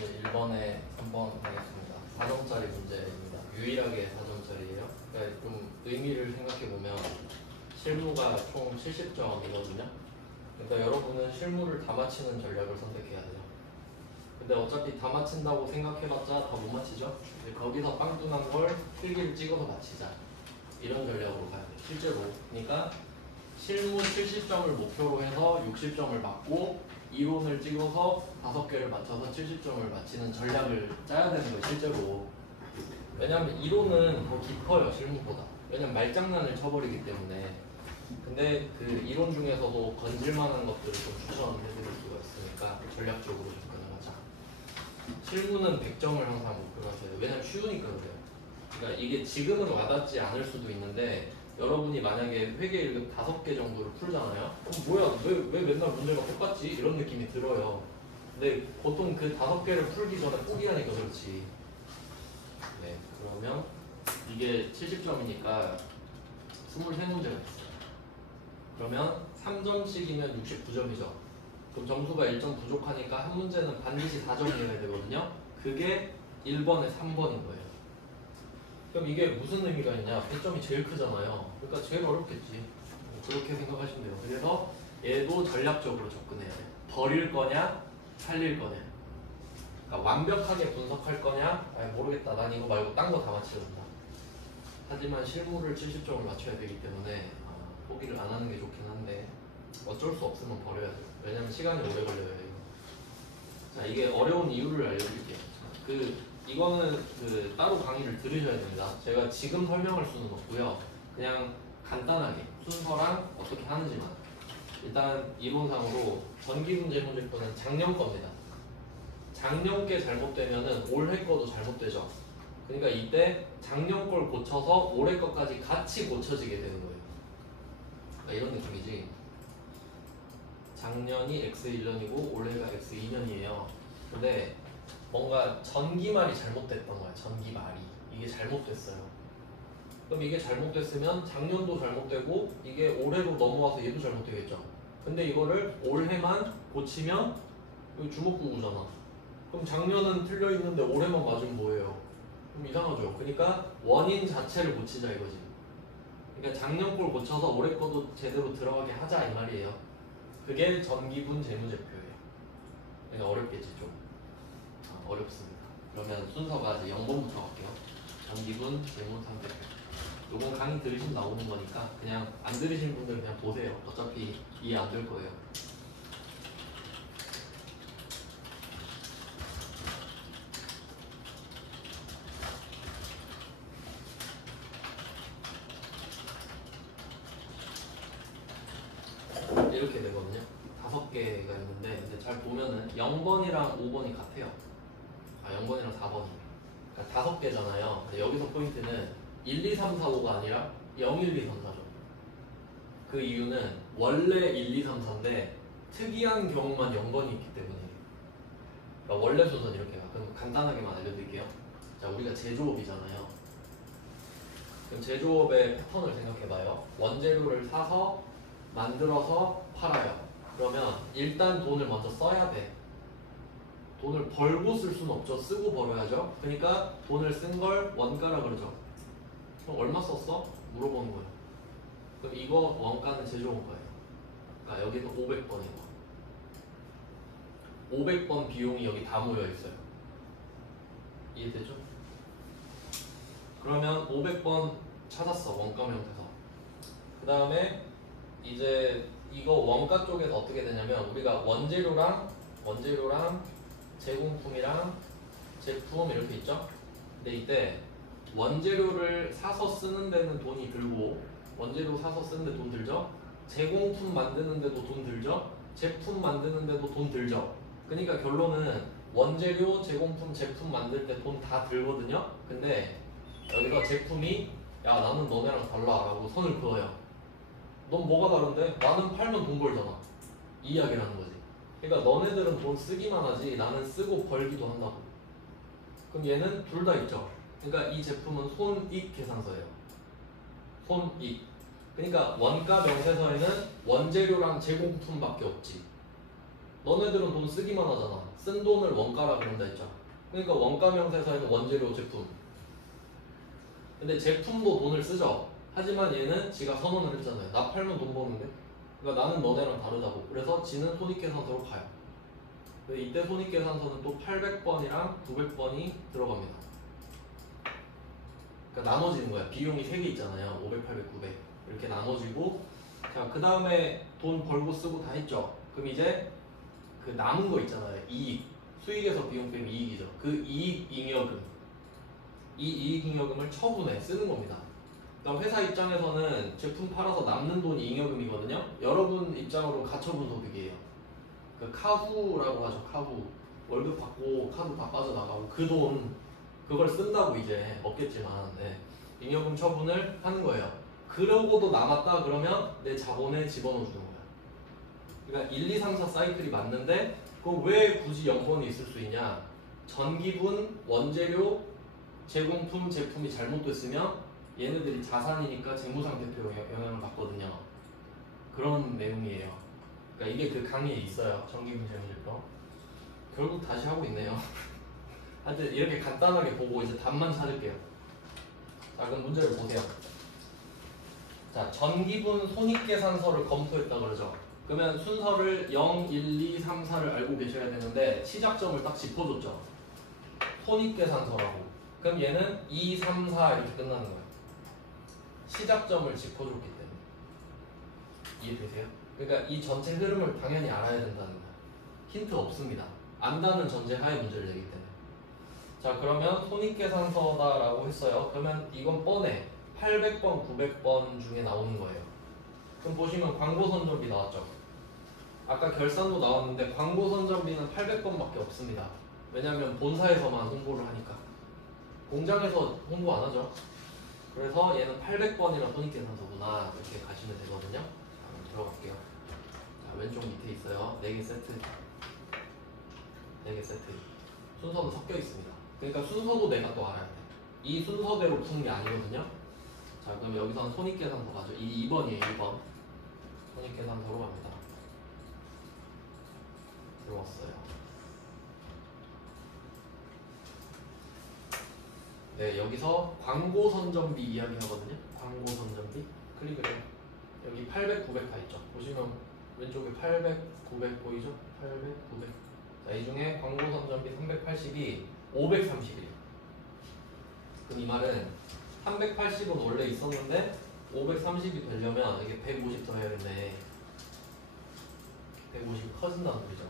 네, 1번에 3번 하겠습니다. 4점짜리 문제입니다. 유일하게 4점짜리예요. 그러니까 좀 의미를 생각해보면 실무가 총 70점이거든요. 그러니까 여러분은 실무를 다 맞히는 전략을 선택해야 돼요. 근데 어차피 다 맞힌다고 생각해봤자 다 못 맞히죠? 거기서 빵뚱한 걸 필기를 찍어서 맞히자. 이런 전략으로 가야 돼요. 실제로. 그러니까 실무 70점을 목표로 해서 60점을 맞고 이론을 찍어서 5개를 맞춰서 70점을 맞히는 전략을 짜야 되는 거예요, 실제로. 왜냐면 이론은 더 깊어요, 실무보다. 왜냐면 말장난을 쳐버리기 때문에. 근데 그 이론 중에서도 건질만한 것들을 좀 추천해드릴 수가 있으니까 전략적으로 접근을 하자. 실무는 100점을 항상 목표로 하셔야 돼요. 왜냐면 쉬우니까 그래요. 그러니까 이게 지금은 와닿지 않을 수도 있는데 여러분이 만약에 회계 1급 5개 정도를 풀잖아요? 그럼 뭐야, 왜 맨날 문제가 똑같지? 이런 느낌이 들어요. 근데 보통 그 5개를 풀기 전에 포기하니까 그렇지. 네, 그러면 이게 70점이니까 23문제가 있어요. 그러면 3점씩이면 69점이죠. 그럼 점수가 1점 부족하니까 한 문제는 반드시 4점이어야 되거든요. 그게 1번에 3번인 거예요. 그럼 이게 무슨 의미가 있냐? 100점이 제일 크잖아요. 그러니까 제일 어렵겠지. 그렇게 생각하시면 돼요. 그래서 얘도 전략적으로 접근해야 돼요. 버릴 거냐, 살릴 거냐. 그러니까 완벽하게 분석할 거냐, 모르겠다. 난 이거 말고 딴 거 다 맞춰야 된다. 하지만 실무를 70점을 맞춰야 되기 때문에 포기를 안 하는 게 좋긴 한데 어쩔 수 없으면 버려야 돼요. 왜냐면 시간이 오래 걸려요. 이거. 자, 이게 어려운 이유를 알려드릴게요. 이거는 따로 강의를 들으셔야 됩니다. 제가 지금 설명할 수는 없고요. 그냥 간단하게 순서랑 어떻게 하는지만. 일단 이론상으로 전기분재문제표는 작년 겁니다. 작년 게 잘못되면은 올해 거도 잘못되죠. 그러니까 이때 작년 걸 고쳐서 올해 거까지 같이 고쳐지게 되는 거예요. 그러니까 이런 느낌이지. 작년이 X1년이고 올해가 X2년이에요. 근데 뭔가 전기말이 잘못됐던 거야. 전기말이. 이게 잘못됐어요. 그럼 이게 잘못됐으면 작년도 잘못되고 이게 올해로 넘어와서 얘도 잘못되겠죠. 근데 이거를 올해만 고치면 이거 주먹구구잖아. 그럼 작년은 틀려있는데 올해만 맞으면 뭐예요? 그럼 이상하죠. 그러니까 원인 자체를 고치자 이거지. 그러니까 작년 걸 고쳐서 올해 거도 제대로 들어가게 하자 이 말이에요. 그게 전기분 재무제표예요. 그러니까 어렵겠지 좀. 어렵습니다. 그러면 순서가 이제 0번부터 갈게요. 전기분 재무상대표. 요건 강의 들으시면 나오는 거니까 그냥 안 들으신 분들은 그냥 보세요. 어차피 이해 안 될 거예요. 이렇게 되거든요. 5개가 있는데 이제 잘 보면은 0번이랑 5번이 같아요. 0번이랑 4번이. 그러니까 5개잖아요. 근데 여기서 포인트는 1, 2, 3, 4, 5가 아니라 0, 1, 2, 3, 4죠. 그 이유는 원래 1, 2, 3, 4인데 특이한 경우만 0번이 있기 때문이에요. 그러니까 원래 순서는 이렇게 가. 그럼 간단하게만 알려드릴게요. 자, 우리가 제조업이잖아요. 그럼 제조업의 패턴을 생각해봐요. 원재료를 사서 만들어서 팔아요. 그러면 일단 돈을 먼저 써야 돼. 돈을 벌고 쓸 수는 없죠. 쓰고 벌어야죠. 그러니까 돈을 쓴 걸 원가라 그러죠. 그럼 얼마 썼어? 물어보는 거예요. 그럼 이거 원가는 제조원가예요. 그러니까 여기는 500번이고 500번 비용이 여기 다 모여 있어요. 이해되죠? 그러면 500번 찾았어. 원가 명태서. 그 다음에 이제 이거 원가 쪽에서 어떻게 되냐면 우리가 원재료랑 제공품이랑 제품 이렇게 있죠? 근데 이때 원재료를 사서 쓰는 데는 돈이 들고 원재료 사서 쓰는데 돈 들죠? 제공품 만드는 데도 돈 들죠? 제품 만드는 데도 돈 들죠? 그러니까 결론은 원재료, 제공품, 제품 만들 때 돈 다 들거든요? 근데 여기서 제품이 야 나는 너네랑 달라 라고 선을 그어요. 넌 뭐가 다른데? 나는 팔면 돈 벌잖아. 이 이야기를 하는 거지. 그러니까 너네들은 돈 쓰기만 하지 나는 쓰고 벌기도 한다고. 그럼 얘는 둘 다 있죠. 그러니까 이 제품은 손익 계산서예요. 손익. 그러니까 원가 명세서에는 원재료랑 제공품밖에 없지. 너네들은 돈 쓰기만 하잖아. 쓴 돈을 원가라 그런다 했잖아. 그러니까 원가 명세서에는 원재료 제품. 근데 제품도 돈을 쓰죠. 하지만 얘는 지가 선언을 했잖아요. 나 팔면 돈 버는데. 그러니까 나는 너네랑 다르다고. 그래서 지는 손익계산서로 가요. 이때 손익계산서는 또 800번이랑 900번이 들어갑니다. 그러니까 나눠지는 거야. 비용이 3개 있잖아요. 500, 800, 900 이렇게 나눠지고, 자, 그 다음에 돈 벌고 쓰고 다 했죠. 그럼 이제 그 남은 거 있잖아요. 이익. 수익에서 비용 빼면 이익이죠. 그 이익 잉여금. 이 이익 잉여금을 처분해 쓰는 겁니다. 그러니까 회사 입장에서는 제품 팔아서 남는 돈이 잉여금이거든요. 여러분 입장으로 가처분 소득이에요. 그 카후라고 하죠. 카후. 월급 받고 카드 다 빠져나가고 그 돈 그걸 쓴다고 이제 없겠지만 네. 잉여금 처분을 하는 거예요. 그러고도 남았다 그러면 내 자본에 집어넣어 주는 거예요. 그러니까 1, 2, 3, 4 사이클이 맞는데 그럼 왜 굳이 0번이 있을 수 있냐? 전기분, 원재료, 제공품, 제품이 잘못됐으면 얘네들이 자산이니까 재무상태표 영향을 받거든요. 그런 내용이에요. 그러니까 이게 그 강의에 있어요. 전기분 재무제표. 결국 다시 하고 있네요. 하여튼 이렇게 간단하게 보고 이제 답만 찾을게요. 자, 그럼 문제를 보세요. 자, 전기분 손익계산서를 검토했다 그러죠. 그러면 순서를 0, 1, 2, 3, 4를 알고 계셔야 되는데 시작점을 딱 짚어줬죠. 손익계산서라고. 그럼 얘는 2, 3, 4 이렇게 끝나는 거예요. 시작점을 짚어줬기 때문에. 이해되세요? 그러니까 이 전체 흐름을 당연히 알아야 된다는 거예요. 힌트 없습니다. 안다는 전제하에 문제를 내기 때문에. 자, 그러면 손익계산서다라고 했어요. 그러면 이건 뻔해. 800번, 900번 중에 나오는 거예요. 그럼 보시면 광고선전비 나왔죠. 아까 결산도 나왔는데 광고선전비는 800번밖에 없습니다. 왜냐하면 본사에서만 홍보를 하니까. 공장에서 홍보 안 하죠. 그래서 얘는 800번이나 손익계산서구나 이렇게 가시면 되거든요. 자, 들어갈게요. 자, 왼쪽 밑에 있어요. 4개 세트. 4개 세트. 순서도 섞여 있습니다. 그러니까 순서도 내가 또 알아야 돼. 이 순서대로 푸는 게 아니거든요. 자, 그럼 여기서는 손익계산서 가죠. 이 2번이에요. 2번. 손익계산서로 갑니다. 들어왔어요. 네, 여기서 광고선전비 이야기 하거든요. 광고선전비. 클릭을 해요. 여기 800, 900 다 있죠. 보시면 왼쪽에 800, 900 보이죠? 800, 900. 자, 이 중에 광고선전비 380이 530이에요. 그럼 이 말은 380은 원래 있었는데 530이 되려면 이게 150 더해야겠네. 150이 커진다는 소리죠.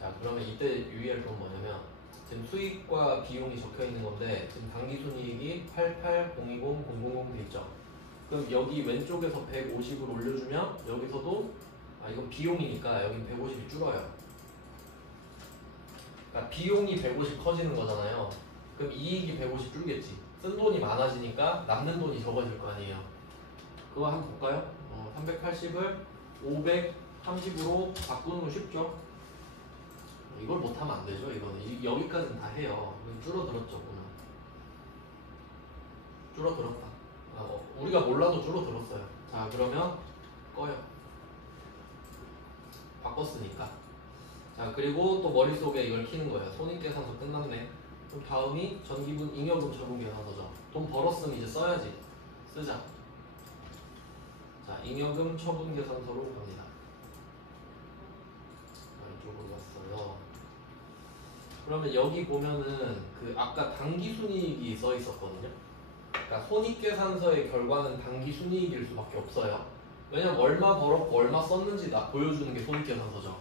자, 그러면 이때 유의할 건 뭐냐면 지금 수익과 비용이 적혀 있는 건데 지금 당기순이익이 88, 020, 000 돼 있죠. 그럼 여기 왼쪽에서 150을 올려주면 여기서도 이건 비용이니까 여긴 150이 줄어요. 그러니까 비용이 150 커지는 거잖아요. 그럼 이익이 150 줄겠지. 쓴 돈이 많아지니까 남는 돈이 적어질 거 아니에요. 그거 한번 볼까요? 380을 530으로 바꾸는 건 쉽죠. 이걸 못하면 안 되죠. 이거는 여기까지는 다 해요. 줄어들었죠. 보면 줄어들었다. 우리가 몰라도 줄어들었어요. 자, 그러면 꺼요. 바꿨으니까. 자, 그리고 또 머릿속에 이걸 키는 거예요. 손익계산서 끝났네. 그럼 다음이 전기분 잉여금 처분계산서죠. 돈 벌었으면 이제 써야지. 쓰자. 자, 잉여금 처분계산서로 갑니다. 이쪽으로 갔어요. 그러면 여기 보면은 그 아까 당기순이익이 써 있었거든요. 그러니까 손익계산서의 결과는 당기순이익일 수밖에 없어요. 왜냐면 얼마 벌었고 얼마 썼는지 나 보여주는 게 손익계산서죠.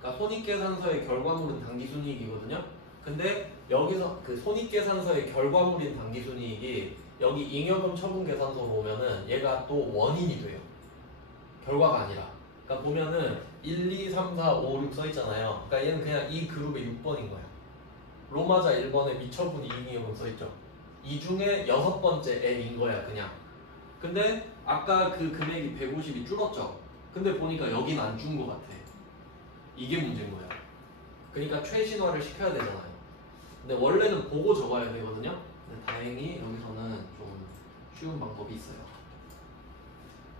그러니까 손익계산서의 결과물은 당기순이익이거든요. 근데 여기서 그 손익계산서의 결과물인 당기순이익이 여기 잉여금 처분계산서로 오면은 얘가 또 원인이 돼요. 결과가 아니라. 그러니까 보면은 1, 2, 3, 4, 5, 6 써 있잖아요. 그러니까 얘는 그냥 이 그룹의 6번인 거예요. 로마자 1번에 미처분 이익잉여금 써 있죠. 이 중에 6번째 L인 거야 그냥. 근데 아까 그 금액이 150이 줄었죠. 근데 보니까 여긴 안 준 것 같아. 이게 문제인 거야. 그러니까 최신화를 시켜야 되잖아요. 근데 원래는 보고 적어야 되거든요. 근데 다행히 여기서는 좀 쉬운 방법이 있어요.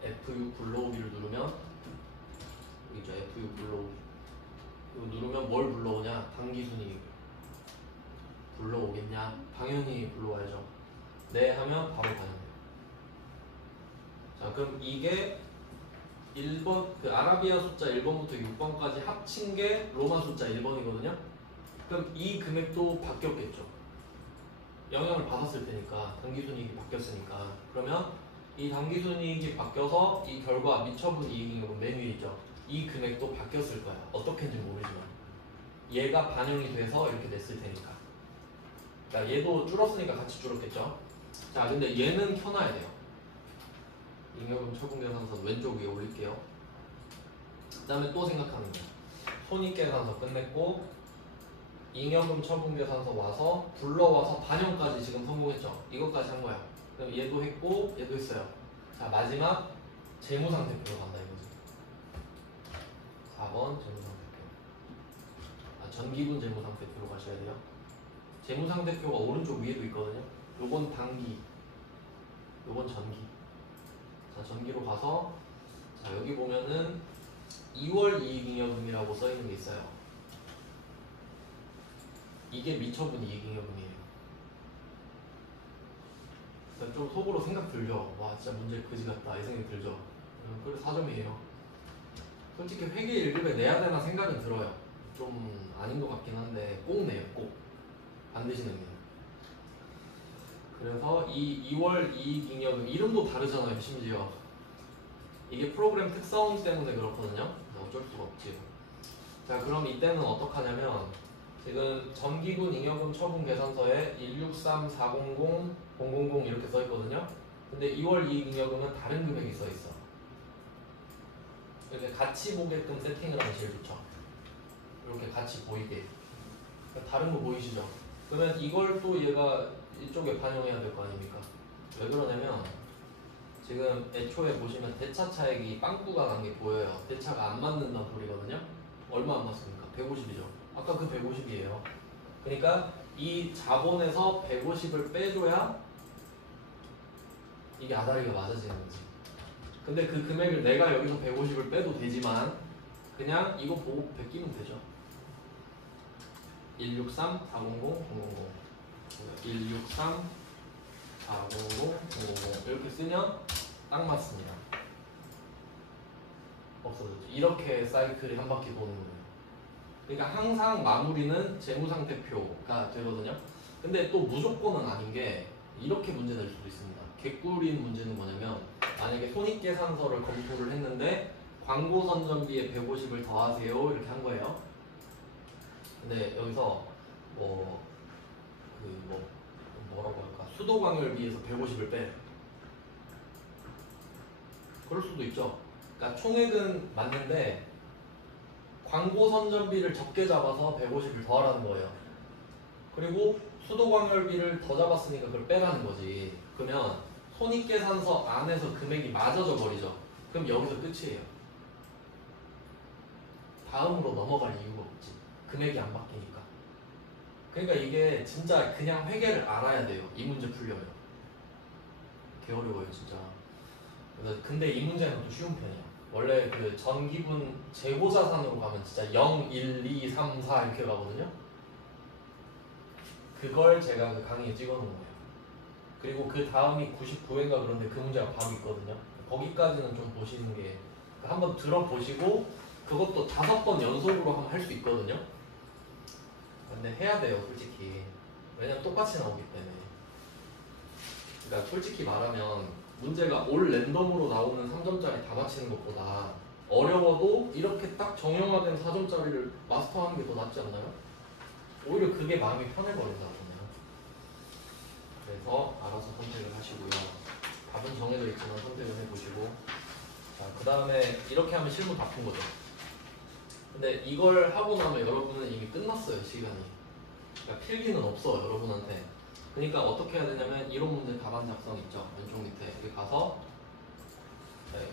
F6 불러오기를 누르면 여기 있죠. F6 불러오기. 뭘 불러오냐? 당기순이익을 불러오겠냐? 당연히 불러와야죠. 네 하면 바로 반영돼요. 자, 그럼 이게 1번, 그 아라비아 숫자 1번부터 6번까지 합친 게 로마 숫자 1번이거든요. 그럼 이 금액도 바뀌었겠죠. 영향을 받았을 테니까, 당기순이익이 바뀌었으니까. 그러면 이 당기순이익이 바뀌어서 이 결과 미처분 이익잉여금 맨 위에 있죠. 이 금액도 바뀌었을 거야. 어떻게인지 모르지만 얘가 반영이 돼서 이렇게 냈을 테니까. 그러니까 얘도 줄었으니까 같이 줄었겠죠. 자, 근데 얘는 켜놔야 돼요. 잉여금 처분계산서 왼쪽 위에 올릴게요. 그 다음에 또 생각하는 거야. 손익계산서 끝냈고 잉여금 처분계산서 와서 불러와서 반영까지 지금 성공했죠. 이것까지 한 거야. 그럼 얘도 했고 얘도 했어요. 자, 마지막 재무상태표로 간다 이거지. 4번 재무상태표. 전기분 재무상태표로 가셔야 돼요. 재무상태표가 오른쪽 위에도 있거든요. 요건 단기, 요건 전기. 자, 전기로 가서 자, 여기 보면은 2월 이익잉여금이라고 써있는 게 있어요. 이게 미처분 이익잉여금이에요. 그러니까 좀 속으로 생각 들죠? 와, 진짜 문제 그지 같다 이 생각이 들죠? 그래 4점이에요. 솔직히 회계 1급에 내야 되나 생각은 들어요. 좀 아닌 것 같긴 한데 꼭 내요. 꼭 반드시 냅니다. 그래서 이 2월 이익잉여금 이름도 다르잖아요. 심지어 이게 프로그램 특성 때문에 그렇거든요. 어쩔 수가 없지. 자, 그럼 이때는 어떡하냐면 지금 전기분 잉여금 처분 계산서에 163,400,000 이렇게 써 있거든요. 근데 2월 이익잉여금은 다른 금액이 써 있어. 이렇게 같이 보게끔 세팅을 하면 제일 좋죠. 이렇게 같이 보이게. 다른 거 보이시죠? 그러면 이걸 또 얘가 이쪽에 반영해야 될 거 아닙니까? 왜 그러냐면 지금 애초에 보시면 대차 차액이 빵꾸가 난 게 보여요. 대차가 안 맞는다는 소리거든요. 얼마 안 맞습니까? 150이죠. 아까 그 150이에요. 그러니까 이 자본에서 150을 빼줘야 이게 아다리가 맞아지는 거지. 근데 그 금액을 내가 여기서 150을 빼도 되지만 그냥 이거 보고 베끼면 되죠. 163, 400, 000 163, 400, 000 이렇게 쓰면 딱 맞습니다. 없어졌죠. 이렇게 사이클이 한 바퀴 도는 거예요. 그러니까 항상 마무리는 재무상태표가 되거든요. 근데 또 무조건은 아닌 게 이렇게 문제 낼 수도 있습니다. 개꿀인 문제는 뭐냐면 만약에 손익계산서를 검토를 했는데 광고선전비에 150을 더하세요 이렇게 한 거예요. 근데 여기서 뭐라고 할까, 수도광열비에서 150을 빼. 그럴 수도 있죠. 그러니까 총액은 맞는데 광고 선전비를 적게 잡아서 150을 더하라는 거예요. 그리고 수도광열비를 더 잡았으니까 그걸 빼라는 거지. 그러면 손익계산서 안에서 금액이 맞아져 버리죠. 그럼 여기서 끝이에요. 다음으로 넘어갈 이유가 없지. 금액이 안 바뀌니까. 그러니까 이게 진짜 그냥 회계를 알아야 돼요. 이 문제 풀려면. 되게 어려워요 진짜. 근데 이 문제는 또 쉬운 편이야. 원래 그 전기분 재고자산으로 가면 진짜 0, 1, 2, 3, 4 이렇게 가거든요. 그걸 제가 그 강의에 찍어놓은 거예요. 그리고 그 다음이 99회인가 그런데 그 문제가 바로 있거든요. 거기까지는 좀 보시는 게 한번 들어보시고 그것도 5번 연속으로 한번 할 수 있거든요. 근데 해야 돼요 솔직히. 왜냐면 똑같이 나오기 때문에. 그러니까 솔직히 말하면 문제가 올 랜덤으로 나오는 3점짜리 다 맞히는 것보다 어려워도 이렇게 딱 정형화된 4점짜리를 마스터하는 게 더 낫지 않나요? 오히려 그게 마음이 편해버린다 보면. 그래서 알아서 선택을 하시고요. 답은 정해져 있지만 선택을 해보시고. 자, 그 다음에 이렇게 하면 실무 다 푼 거죠. 근데 이걸 하고 나면 여러분은 이미 끝났어요 시간이. 그러니까 필기는 없어 여러분한테. 그러니까 어떻게 해야 되냐면 이론 문제 답안 작성 있죠. 왼쪽 밑에 여기 가서 네.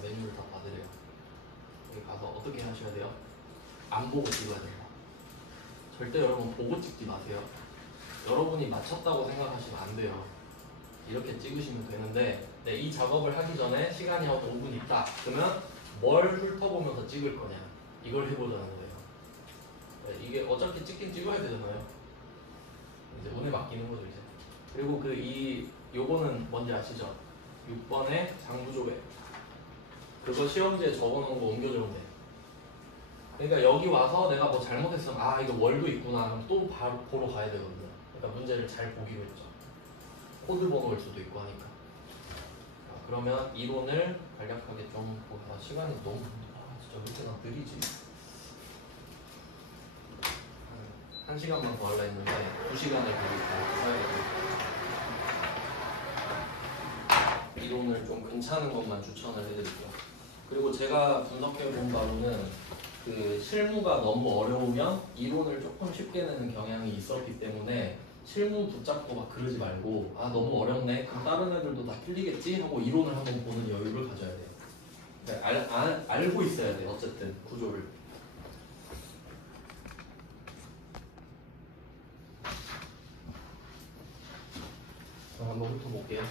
메뉴를 다 받으래요. 여기 가서 어떻게 하셔야 돼요? 안 보고 찍어야 돼요. 절대 여러분 보고 찍지 마세요. 여러분이 맞췄다고 생각하시면 안 돼요. 이렇게 찍으시면 되는데 네, 이 작업을 하기 전에 시간이 한 5분 있다. 그러면 뭘 훑어보면서 찍을 거냐 이걸 해보자는 거예요. 네, 이게 어차피 찍긴 찍어야 되잖아요. 이제 운에 맡기는 거죠 이제. 그리고 요거는 뭔지 아시죠? 6번의 장부조회. 그거 시험지에 적어놓은 거 옮겨주면 돼. 그러니까 여기 와서 내가 뭐 잘못했으면 아 이거 월도 있구나 하면 또 바로 보러 가야 되거든요. 그러니까 문제를 잘 보기로 했죠. 코드 번호일 수도 있고 하니까. 자, 그러면 이론을 간략하게 좀 보다. 시간이 너무 진짜 왜 이렇게 나 느리지? 한 시간만 더 하려 했는데 2시간을 걸리고 이론을 좀 괜찮은 것만 추천을 해드릴게요. 그리고 제가 분석해 본 바로는 그 실무가 너무 어려우면 이론을 조금 쉽게 내는 경향이 있었기 때문에 실무 붙잡고 막 그러지 말고 아 너무 어렵네 그럼 다른 애들도 다 틀리겠지 하고 이론을 한번 보는 여유를 가져야 돼요. 그러니까 알고 있어야 돼요. 어쨌든 구조를. 한번 훑어볼게요.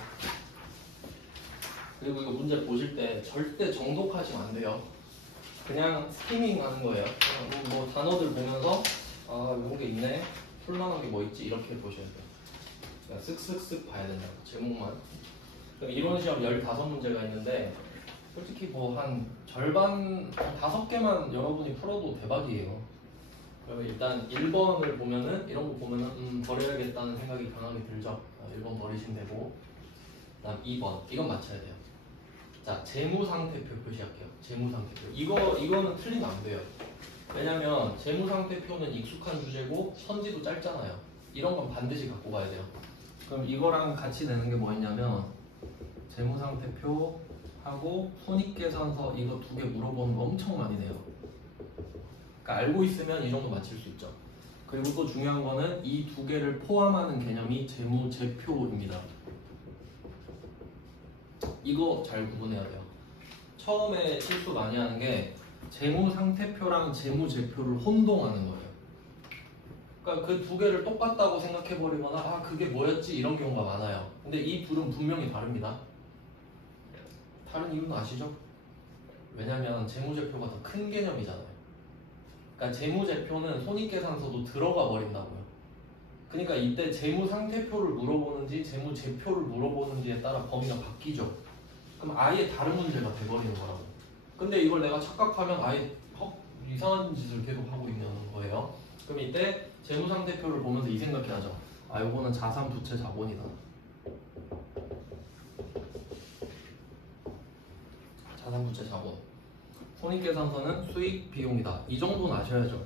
그리고 이거 문제 보실 때 절대 정독하시면 안 돼요. 그냥 스키밍 하는 거예요. 뭐 단어들 보면서 아 이런 게 있네, 풀만한 게 뭐 있지 이렇게 보셔야 돼요. 그냥 쓱쓱쓱 봐야 된다고 제목만. 그럼 이론 시험 15문제가 있는데 솔직히 뭐 한 절반 5개만 여러분이 풀어도 대박이에요. 그러면 일단 1번을 보면은 이런 거 보면은 버려야겠다는 생각이 강하게 들죠. 1번 버리시면 되고, 그다음 2번 이건 맞춰야 돼요. 자, 재무상태표 표시할게요. 재무상태표. 이거는 틀리면 안 돼요. 왜냐면 재무상태표는 익숙한 주제고 선지도 짧잖아요. 이런 건 반드시 갖고 가야 돼요. 그럼 이거랑 같이 내는 게 뭐 있냐면 재무상태표하고 손익계산서 이거 2개 물어보는 거 엄청 많이 내요. 그러니까 알고 있으면 이 정도 맞힐 수 있죠. 그리고 또 중요한 거는 이 2개를 포함하는 개념이 재무제표입니다. 이거 잘 구분해야 돼요. 처음에 실수 많이 하는 게 재무상태표랑 재무제표를 혼동하는 거예요. 그러니까 그 2개를 똑같다고 생각해버리거나 아 그게 뭐였지 이런 경우가 많아요. 근데 이 둘은 분명히 다릅니다. 다른 이유는 아시죠? 왜냐면 재무제표가 더 큰 개념이잖아요. 그러니까 재무제표는 손익계산서도 들어가 버린다고요. 그러니까 이때 재무상태표를 물어보는지 재무제표를 물어보는지에 따라 범위가 바뀌죠. 그럼 아예 다른 문제가 돼버리는 거라고. 근데 이걸 내가 착각하면 아예 이상한 짓을 계속 하고 있는 거예요. 그럼 이때 재무상태표를 보면서 이 생각해야죠. 아 요거는 자산, 부채, 자본이다. 자산, 부채, 자본. 손익계산서는 수익, 비용이다. 이 정도는 아셔야죠.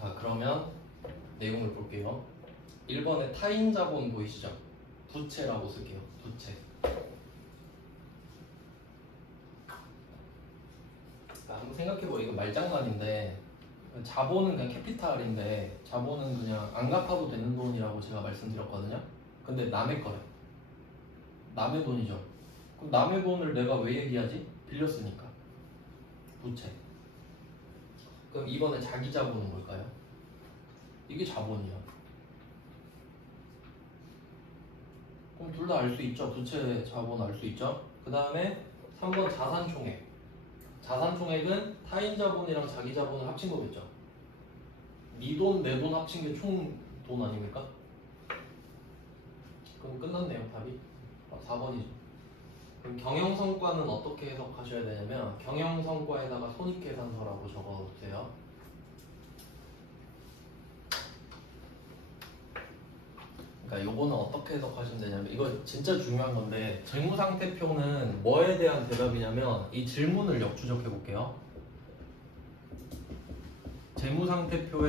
자, 그러면 내용을 볼게요. 1번에 타인자본 보이시죠? 부채라고 쓸게요. 부채. 한번 생각해보면 이거 말장난인데 자본은 그냥 캐피탈인데 자본은 그냥 안 갚아도 되는 돈이라고 제가 말씀드렸거든요. 근데 남의 거래. 남의 돈이죠. 그럼 남의 돈을 내가 왜 얘기하지? 빌렸으니까. 부채. 그럼 이번에 자기 자본은 뭘까요? 이게 자본이야. 그럼 둘 다 알 수 있죠. 부채, 자본 알 수 있죠. 그 다음에 3번 자산총액. 자산총액은 타인 자본이랑 자기 자본을 합친 거겠죠. 네 돈, 내 돈 합친 게 총 돈 아닙니까? 그럼 끝났네요. 답이 4번이죠. 그럼 경영성과는 어떻게 해석하셔야 되냐면 경영성과에다가 손익계산서라고 적어주세요. 그러니까 요거는 어떻게 해석하시면 되냐면 이거 진짜 중요한 건데 재무상태표는 뭐에 대한 대답이냐면 이 질문을 역추적해 볼게요. 재무상태표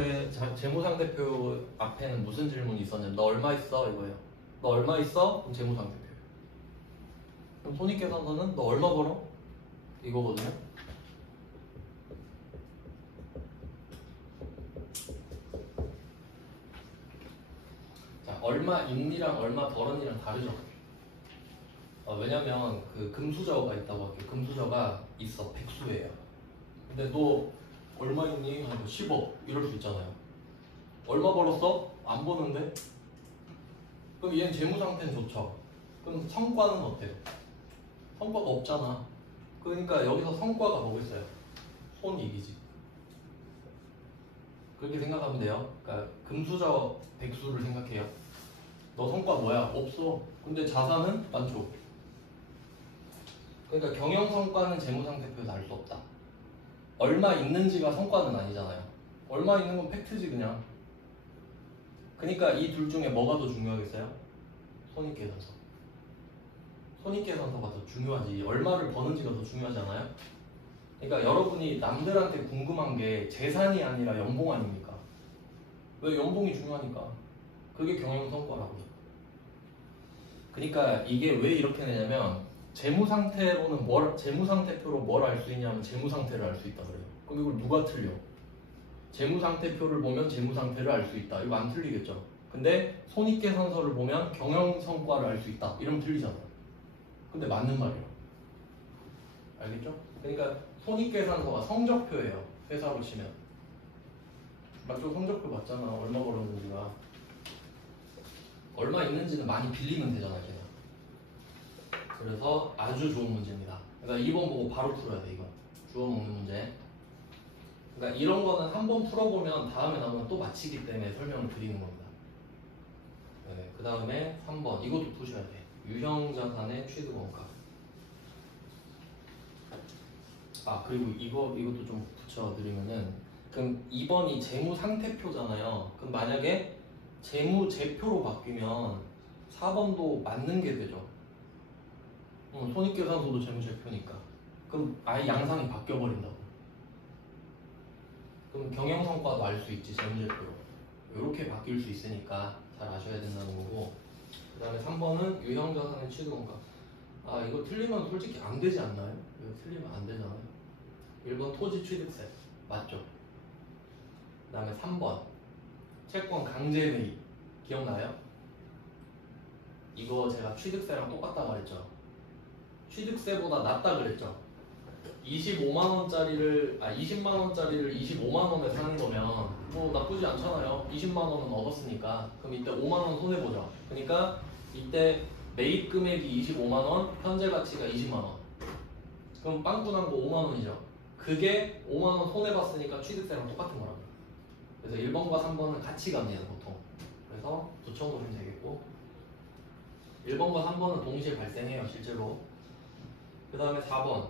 앞에는 무슨 질문이 있었냐면 너 얼마 있어? 이거예요. 너 얼마 있어? 그럼 재무상태표. 그럼 손익계산서는 너 얼마 벌어? 이거거든요. 자, 얼마 있니랑 얼마 벌었니랑 다르죠. 왜냐면 그 금수저가 있다고 할게요. 금수저가 있어. 백수예요. 근데 너 얼마 있니? 하고 10억 이럴 수 있잖아요. 얼마 벌었어? 안 버는데? 그럼 얘는 재무상태는 좋죠. 그럼 성과는 어때요? 성과가 없잖아. 그러니까 여기서 성과가 뭐겠어요? 손익이지. 그렇게 생각하면 돼요. 그러니까 금수저 백수를 생각해요. 너 성과 뭐야? 없어. 근데 자산은 많죠. 그러니까 경영 성과는 재무상태표에서 알 수 없다. 얼마 있는지가 성과는 아니잖아요. 얼마 있는 건 팩트지 그냥. 그러니까 이 둘 중에 뭐가 더 중요하겠어요? 손익계산서. 손익계산서가 더 중요하지. 얼마를 버는지가 더 중요하지 않아요? 그러니까 여러분이 남들한테 궁금한 게 재산이 아니라 연봉 아닙니까? 왜 연봉이 중요하니까. 그게 경영 성과라고요. 그러니까 이게 왜 이렇게 되냐면 재무상태로는 재무상태표로 뭘 알 수 있냐면 재무상태를 알 수 있다 그래요. 그럼 이걸 누가 틀려? 재무상태표를 보면 재무상태를 알 수 있다. 이거 안 틀리겠죠? 근데 손익계산서를 보면 경영성과를 알 수 있다. 이러면 틀리잖아요. 근데 맞는 말이에요. 알겠죠? 그러니까 손익계산서가 성적표예요. 회사로 치면. 맞죠? 성적표 맞잖아. 얼마 벌었는지가. 얼마 있는지는 많이 빌리면 되잖아요. 그냥. 그래서 아주 좋은 문제입니다. 그러니까 2번 보고 바로 풀어야 돼. 이거. 주워 먹는 문제. 그러니까 이런 거는 한 번 풀어보면 다음에 나오면 또 맞히기 때문에 설명을 드리는 겁니다. 네, 그 다음에 3번 이것도 푸셔야 돼. 유형자산의 취득원가. 아 그리고 이것도 좀 붙여드리면은 그럼 2번이 재무상태표잖아요. 그럼 만약에 재무제표로 바뀌면 4번도 맞는 게 되죠. 손익계산서도 재무제표니까. 그럼 아예 양상이 바뀌어버린다고. 그럼 경영성과도 알 수 있지 재무제표로. 이렇게 바뀔 수 있으니까 잘 아셔야 된다는 거고. 그 다음에 3번은 유형자산의 취득원가. 아 이거 틀리면 솔직히 안 되지 않나요? 이거 틀리면 안 되잖아요. 1번 토지 취득세 맞죠? 그 다음에 3번 채권 강제 매입 기억나요? 이거 제가 취득세랑 똑같다 말했죠. 취득세보다 낫다 그랬죠. 20만원짜리를 25만원에 사는 거면 뭐 나쁘지 않잖아요. 20만원은 얻었으니까. 그럼 이때 5만원 손해보죠. 그러니까 이때 매입 금액이 25만원, 현재 가치가 20만원. 그럼 빵꾸난 거 5만원이죠. 그게 5만원 손해봤으니까 취득세랑 똑같은 거라고요. 그래서 1번과 3번은 같이 갑니다 보통. 그래서 붙여놓으면 되겠고 1번과 3번은 동시에 발생해요 실제로. 그 다음에 4번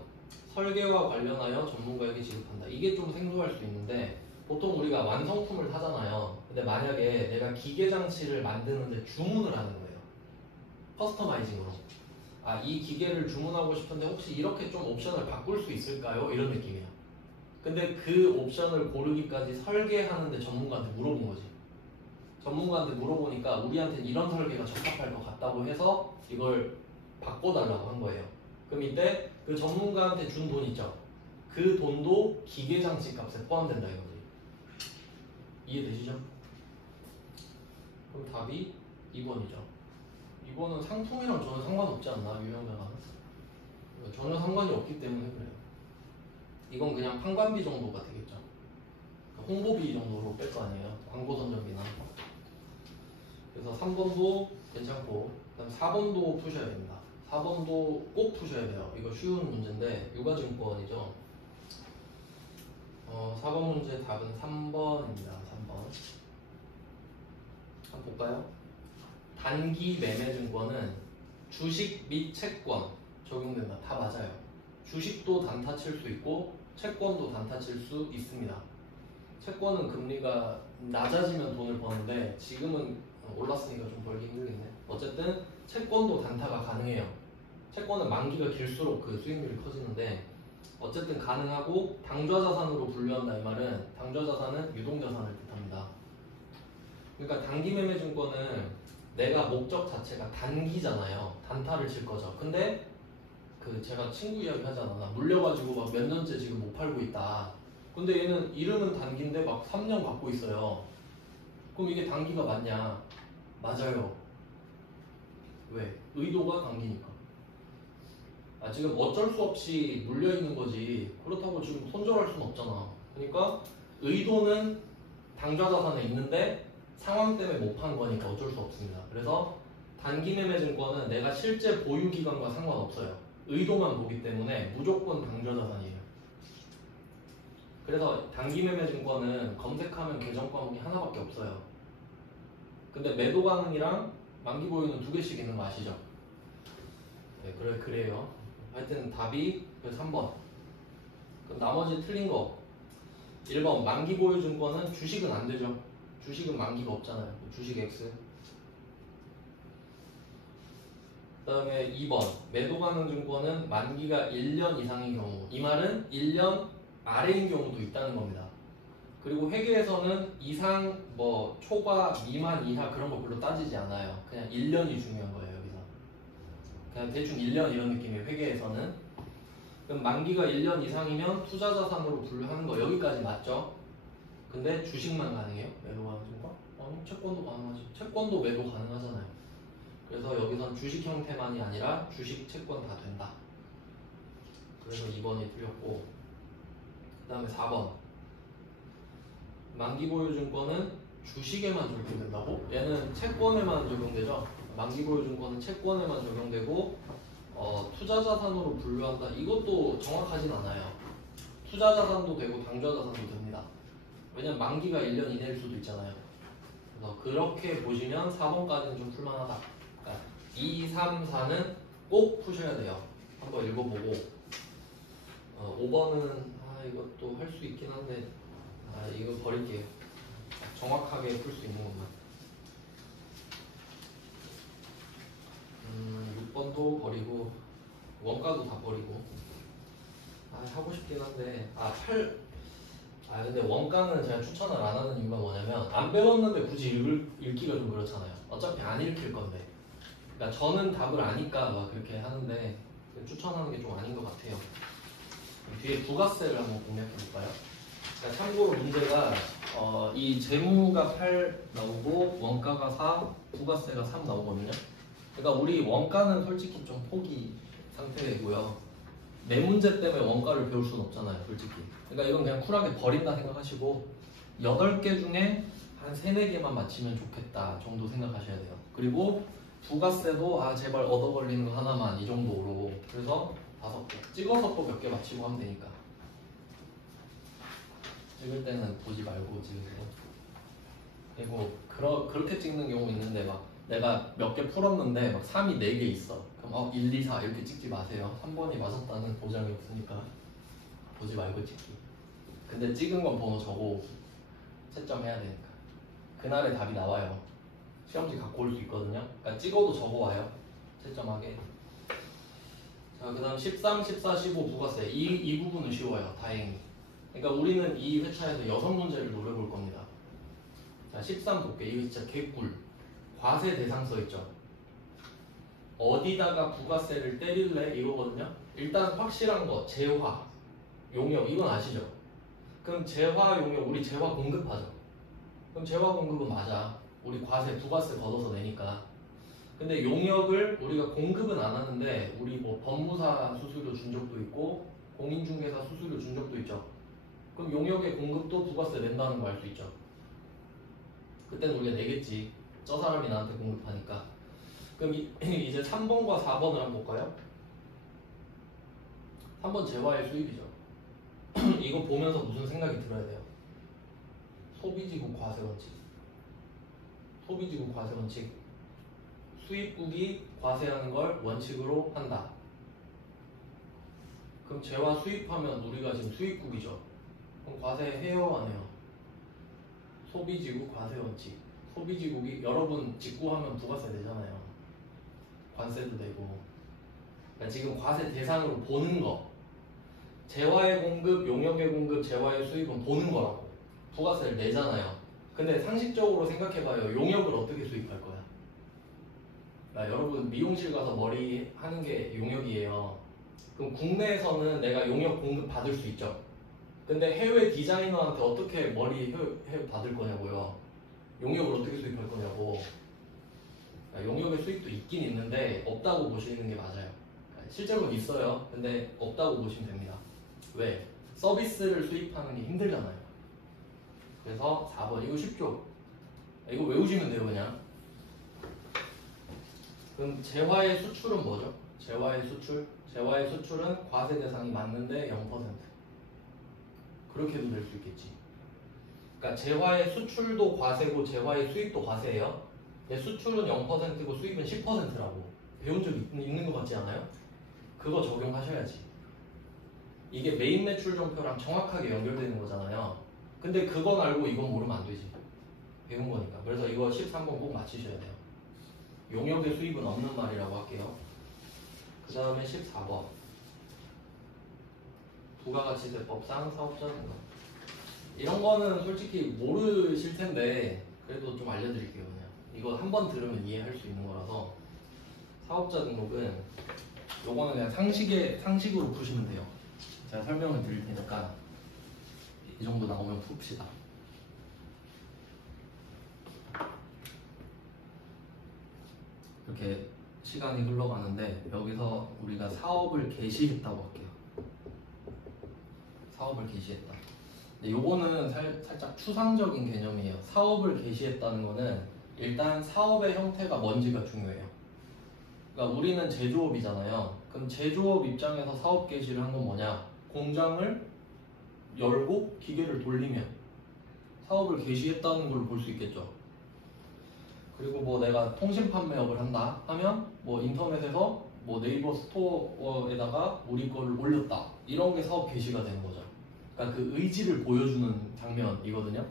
설계와 관련하여 전문가에게 지급한다. 이게 좀 생소할 수 있는데 보통 우리가 완성품을 사잖아요. 근데 만약에 내가 기계장치를 만드는데 주문을 하는 거예요. 커스터마이징으로. 아, 이 기계를 주문하고 싶은데 혹시 이렇게 좀 옵션을 바꿀 수 있을까요? 이런 느낌이야. 근데 그 옵션을 고르기까지 설계하는데 전문가한테 물어본 거지. 전문가한테 물어보니까 우리한테는 이런 설계가 적합할 것 같다고 해서 이걸 바꿔달라고 한 거예요. 그럼 이때 그 전문가한테 준 돈 있죠? 그 돈도 기계장치 값에 포함된다 이거지. 이해되시죠? 그럼 답이 2번이죠. 2번은 상품이랑 전혀 상관없지 않나? 유형자산은 전혀 상관이 없기 때문에 그래요. 이건 그냥 판관비 정도가 되겠죠. 홍보비 정도로 뺄 거 아니에요. 광고 선전비나. 그래서 3번도 괜찮고 그다음 4번도 푸셔야 됩니다. 4번도 꼭 푸셔야 돼요. 이거 쉬운 문제인데 유가증권이죠. 4번 문제 답은 3번입니다. 3번. 한번 볼까요? 단기 매매 증권은 주식 및 채권 적용된다. 다 맞아요. 주식도 단타 칠 수 있고 채권도 단타 칠 수 있습니다. 채권은 금리가 낮아지면 돈을 버는데 지금은 올랐으니까 좀 벌기 힘들겠네. 어쨌든 채권도 단타가 가능해요. 채권은 만기가 길수록 그 수익률이 커지는데 어쨌든 가능하고 당좌자산으로 분류한다 이 말은 당좌자산은 유동자산을 뜻합니다. 그러니까 단기매매증권은 내가 목적 자체가 단기잖아요. 단타를 칠 거죠. 근데 그 제가 친구 이야기 하잖아. 나 물려가지고 막 몇 년째 지금 못 팔고 있다. 근데 얘는 이름은 단기인데 막 3년 갖고 있어요. 그럼 이게 단기가 맞냐? 맞아요. 왜? 의도가 단기니까. 아, 지금 어쩔 수 없이 물려있는 거지. 그렇다고 지금 손절할 수는 없잖아. 그러니까 의도는 당좌자산에 있는데 상황 때문에 못 판 거니까 어쩔 수 없습니다. 그래서 단기매매증권은 내가 실제 보유기간과 상관없어요. 의도만 보기 때문에 무조건 당좌자산이에요. 그래서 단기매매증권은 검색하면 계정 과목이 하나밖에 없어요. 근데 매도 가능이랑 만기 보유는 2개씩 있는 거 아시죠? 네, 그래요. 하여튼 답이 3번. 그럼 나머지 틀린 거 1번 만기 보유 증권은 주식은 안 되죠. 주식은 만기가 없잖아요. 주식 X. 그 다음에 2번 매도 가능 증권은 만기가 1년 이상인 경우, 이 말은 1년 아래인 경우도 있다는 겁니다. 그리고 회계에서는 이상, 뭐 초과, 미만, 이하 그런 거 별로 따지지 않아요. 그냥 1년이 중요한 거예요. 여기서 그냥 대충 1년 이런 느낌이에요. 회계에서는. 그럼 만기가 1년 이상이면 투자자산으로 분류하는 거 여기까지 맞죠? 근데 주식만 가능해요? 매도 가능 증권? 아니, 채권도 가능하지. 채권도 매도 가능하잖아요. 그래서 여기선 주식 형태만이 아니라 주식, 채권 다 된다. 그래서 2번이 틀렸고, 그 다음에 4번 만기 보유 증권은 주식에만 적용된다고? 얘는 채권에만 적용되죠? 만기 보유 증권은 채권에만 적용되고 투자자산으로 분류한다. 이것도 정확하진 않아요. 투자자산도 되고 당좌자산도 됩니다. 왜냐면 만기가 1년 이내일 수도 있잖아요. 그래서 그렇게 보시면 4번까지는 좀 풀만하다. 그러니까 2, 3, 4는 꼭 푸셔야 돼요. 한번 읽어보고 5번은 이것도 할 수 있긴 한데 이거 버릴게요. 정확하게 풀 수 있는 것만. 6번도 버리고 원가도 다 버리고 하고 싶긴 한데 근데 원가는 제가 추천을 안 하는 이유가 뭐냐면 안 배웠는데 굳이 읽기가 좀 그렇잖아요. 어차피 안 읽힐 건데. 그러니까 저는 답을 아니까 막 그렇게 하는데 추천하는 게 좀 아닌 것 같아요. 뒤에 부가세를 한번 공략해 볼까요? 그러니까 참고로 문제가 이 재무가 8 나오고 원가가 4, 부가세가 3 나오거든요. 그러니까 우리 원가는 솔직히 좀 포기 상태이고요. 내 문제 때문에 원가를 배울 수는 없잖아요, 솔직히. 그러니까 이건 그냥 쿨하게 버린다 생각하시고 8개 중에 한 3, 4개만 맞히면 좋겠다 정도 생각하셔야 돼요. 그리고 부가세도 제발 얻어 걸리는 거 하나만 이 정도로. 그래서 5개. 찍어서 또 몇 개 맞히고 하면 되니까. 찍을 때는 보지 말고 찍으세요. 그리고 그렇게 찍는 경우 있는데 막 내가 몇 개 풀었는데 막 3이 4개 있어. 그럼 1, 2, 4 이렇게 찍지 마세요. 3번이 맞았다는 보장이 없으니까 보지 말고 찍기. 근데 찍은 건 번호 적고 채점해야 되니까. 그날의 답이 나와요. 시험지 갖고 올 수 있거든요. 그러니까 찍어도 적어와요. 채점하게. 자, 그 다음 13, 14, 15 부가세. 이 부분은 쉬워요. 다행히. 그러니까 우리는 이 회차에서 6문제를 노려볼 겁니다. 자, 13 볼게. 이거 진짜 개꿀. 과세 대상 써있죠. 어디다가 부가세를 때릴래? 이거거든요. 일단 확실한 거 재화, 용역 이건 아시죠? 그럼 재화, 용역 우리 재화 공급하죠. 그럼 재화 공급은 맞아. 우리 과세, 부가세 걷어서 내니까. 근데 용역을 우리가 공급은 안 하는데 우리 뭐 법무사 수수료 준 적도 있고 공인중개사 수수료 준 적도 있죠. 그럼 용역의 공급도 부가세 낸다는 거 알 수 있죠. 그때는 우리가 내겠지. 저 사람이 나한테 공급하니까. 그럼 이제 3번과 4번을 한번 볼까요? 3번 재화의 수입이죠. 이거 보면서 무슨 생각이 들어야 돼요? 소비지구 과세 원칙. 소비지구 과세 원칙. 수입국이 과세하는 걸 원칙으로 한다. 그럼 재화 수입하면 우리가 지금 수입국이죠. 그럼 과세해요 안 해요? 소비지구 과세 원칙. 소비지국이 여러분 직구하면 부가세 내잖아요. 관세도 내고. 그러니까 지금 과세 대상으로 보는 거. 재화의 공급, 용역의 공급, 재화의 수입은 보는 거라고. 부가세를 내잖아요. 근데 상식적으로 생각해봐요. 용역을 어떻게 수입할 거야? 여러분 미용실 가서 머리 하는 게 용역이에요. 그럼 국내에서는 내가 용역 공급 받을 수 있죠. 근데 해외 디자이너한테 어떻게 머리 받을 거냐고요. 용역을 어떻게 수입할 거냐고. 용역의 수입도 있긴 있는데 없다고 보시는 게 맞아요. 실제로는 있어요. 근데 없다고 보시면 됩니다. 왜? 서비스를 수입하는 게 힘들잖아요. 그래서 4번 이거 쉽죠? 이거 외우시면 돼요 그냥. 그럼 재화의 수출은 뭐죠? 재화의 수출 재화의 수출은 과세 대상이 맞는데 0%. 그렇게도 될 수 있겠지. 그러니까 재화의 수출도 과세고 재화의 수입도 과세예요. 근데 수출은 0%고 수입은 10%라고 배운 적 있는 것 같지 않아요? 그거 적용하셔야지. 이게 메인 매출 종표랑 정확하게 연결되는 거잖아요. 근데 그건 알고 이건 모르면 안 되지. 배운 거니까. 그래서 이거 13번 꼭 맞히셔야 돼요. 용역의 수입은 없는 말이라고 할게요. 그 다음에 14번 부가가치세법상 사업자 등록. 이런 거는 솔직히 모르실 텐데 그래도 좀 알려드릴게요. 그냥 이거 한 번 들으면 이해할 수 있는 거라서. 사업자 등록은 요거는 그냥 상식으로 푸시면 돼요. 제가 설명을 드릴 테니까 이 정도 나오면 풉시다. 이렇게 시간이 흘러가는데 여기서 우리가 사업을 개시했다고 할게요. 사업을 개시했다. 근데 요거는 살짝 추상적인 개념이에요. 사업을 개시했다는 거는 일단 사업의 형태가 뭔지가 중요해요. 그러니까 우리는 제조업이잖아요. 그럼 제조업 입장에서 사업 개시를 한 건 뭐냐? 공장을 열고 기계를 돌리면 사업을 개시했다는 걸 볼 수 있겠죠. 그리고 뭐 내가 통신 판매업을 한다 하면 뭐 인터넷에서 뭐 네이버 스토어에다가 우리 거를 올렸다, 이런 게 사업 개시가 되는 거죠. 그러니까 그 의지를 보여주는 장면이거든요,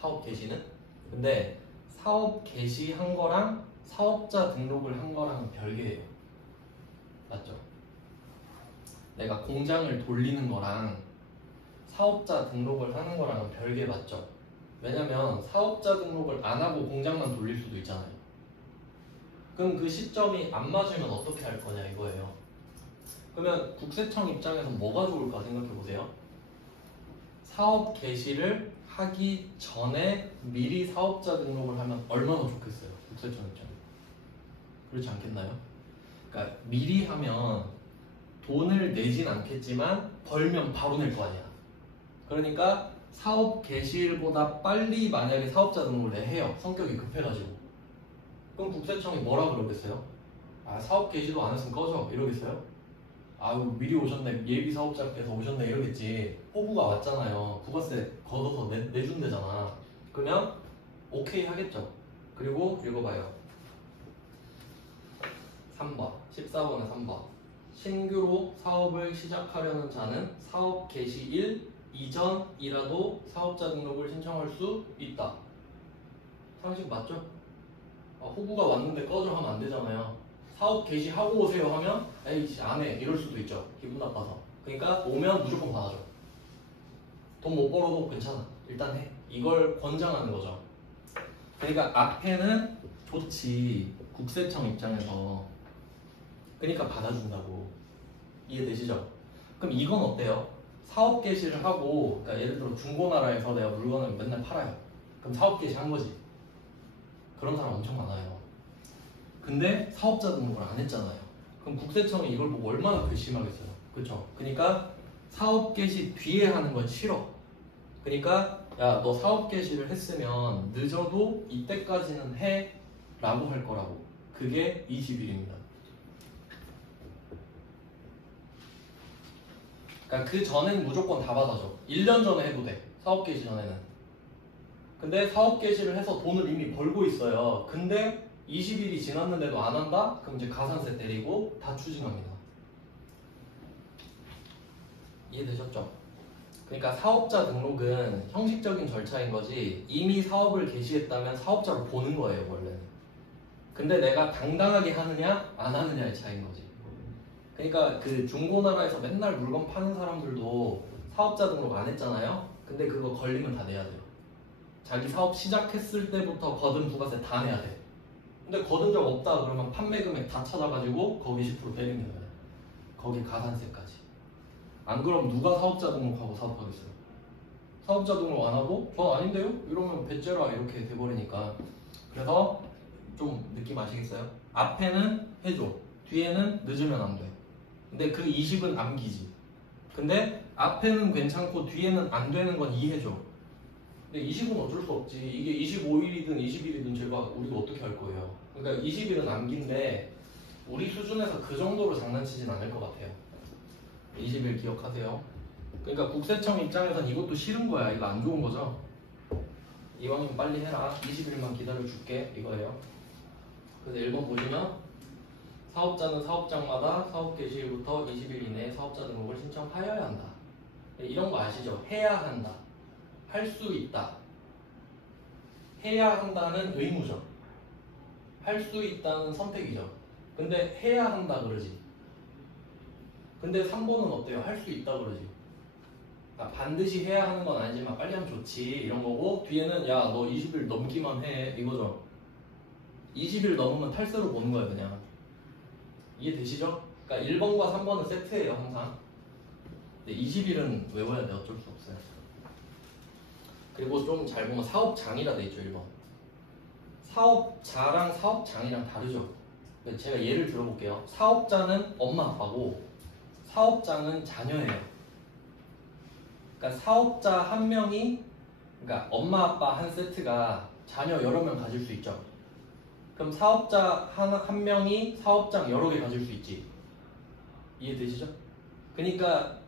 사업 개시는. 근데 사업 개시한 거랑 사업자 등록을 한 거랑은 별개예요. 맞죠? 내가 공장을 돌리는 거랑 사업자 등록을 하는 거랑은 별개. 맞죠? 왜냐면 사업자 등록을 안 하고 공장만 돌릴 수도 있잖아요. 그럼 그 시점이 안 맞으면 어떻게 할 거냐 이거예요. 그러면 국세청 입장에서 뭐가 좋을까 생각해 보세요. 사업 개시를 하기 전에 미리 사업자 등록을 하면 얼마나 좋겠어요, 국세청 입장에. 그렇지 않겠나요? 그러니까 미리 하면 돈을 내진 않겠지만 벌면 바로 낼 거 아니야. 그러니까 사업 개시일보다 빨리 만약에 사업자 등록을 해요. 성격이 급해가지고. 그럼 국세청이 뭐라 그러겠어요? 아, 사업 개시도 안 했으면 꺼져, 이러겠어요? 아유, 미리 오셨네, 예비 사업자께서 오셨네, 이러겠지. 호구가 왔잖아요. 부가세 걷어서 내준대잖아. 그러면 오케이 하겠죠. 그리고 읽어봐요. 3번 14번에 3번 신규로 사업을 시작하려는 자는 사업 개시일 이전이라도 사업자 등록을 신청할 수 있다. 상식 맞죠? 호구가 왔는데 꺼져 하면 안 되잖아요. 사업 개시하고 오세요 하면 에이씨 안 해, 이럴 수도 있죠. 기분 나빠서. 그러니까 오면 무조건 받아줘. 돈 못 벌어도 괜찮아, 일단 해. 이걸 권장하는 거죠. 그러니까 앞에는 좋지, 국세청 입장에서. 그러니까 받아준다고. 이해되시죠? 그럼 이건 어때요? 사업 개시를 하고, 그러니까 예를 들어 중고나라에서 내가 물건을 맨날 팔아요. 그럼 사업 개시 한 거지. 그런 사람 엄청 많아요. 근데 사업자 등록을 안 했잖아요. 그럼 국세청이 이걸 보고 얼마나 괘씸하겠어요. 그렇죠? 그러니까 사업 개시 뒤에 하는 건 싫어. 그러니까 야, 너 사업 개시를 했으면 늦어도 이때까지는 해 라고 할 거라고. 그게 20일입니다. 그러니까 그 전엔 무조건 다 받아줘. 1년 전에 해도 돼, 사업 개시 전에는. 근데 사업 개시를 해서 돈을 이미 벌고 있어요. 근데 20일이 지났는데도 안 한다? 그럼 이제 가산세 때리고 다 추징합니다. 이해되셨죠? 그러니까 사업자 등록은 형식적인 절차인 거지, 이미 사업을 개시했다면 사업자로 보는 거예요, 원래는. 근데 내가 당당하게 하느냐 안 하느냐의 차이인 거지. 그러니까 그 중고나라에서 맨날 물건 파는 사람들도 사업자 등록 안 했잖아요. 근데 그거 걸리면 다 내야 돼요. 자기 사업 시작했을 때부터 거둔 부가세 다 내야 돼. 근데 거둔 적 없다 그러면 판매 금액 다 찾아가지고 거기 10% 때립니다. 거기 가산세까지. 안 그럼 누가 사업자 등록하고 사업하겠어요? 사업자 등록 안 하고 전 아닌데요? 이러면 배째라 이렇게 돼버리니까. 그래서 좀 느낌 아시겠어요? 앞에는 해줘, 뒤에는 늦으면 안 돼. 근데 그 20은 암기지. 근데 앞에는 괜찮고 뒤에는 안 되는 건 이해해줘. 근데 20은 어쩔 수 없지. 이게 25일이든 20일이든 우리가 어떻게 할 거예요. 그러니까 20일은 암기인데 우리 수준에서 그 정도로 장난치진 않을 것 같아요. 20일 기억하세요. 그러니까 국세청 입장에선 이것도 싫은 거야. 이거 안 좋은 거죠. 이왕이면 빨리 해라. 20일만 기다려줄게. 이거예요. 그래서 1번 보시면 사업자는 사업장마다 사업 개시일부터 20일 이내에 사업자 등록을 신청하여야 한다. 이런 거 아시죠? 해야 한다. 할 수 있다. 해야 한다는 의무죠. 할 수 있다는 선택이죠. 근데 해야 한다 그러지. 근데 3번은 어때요? 할 수 있다 그러지. 반드시 해야 하는 건 아니지만 빨리 하면 좋지 이런 거고, 뒤에는 야 너 20일 넘기만 해 이거죠. 20일 넘으면 탈세로 보는 거야 그냥. 이해되시죠? 그러니까 1번과 3번은 세트예요 항상. 근데 20일은 외워야 돼. 어쩔 수 없어요. 그리고 좀 잘 보면 사업장이라 돼 있죠 1번. 사업자랑 사업장이랑 다르죠. 제가 예를 들어볼게요. 사업자는 엄마 아빠고 사업장은 자녀예요. 그러니까 사업자 한 명이, 그러니까 엄마 아빠 한 세트가 자녀 여러 명 가질 수 있죠. 그럼 사업자 한 명이 사업장 여러 개 가질 수 있지. 이해되시죠? 그러니까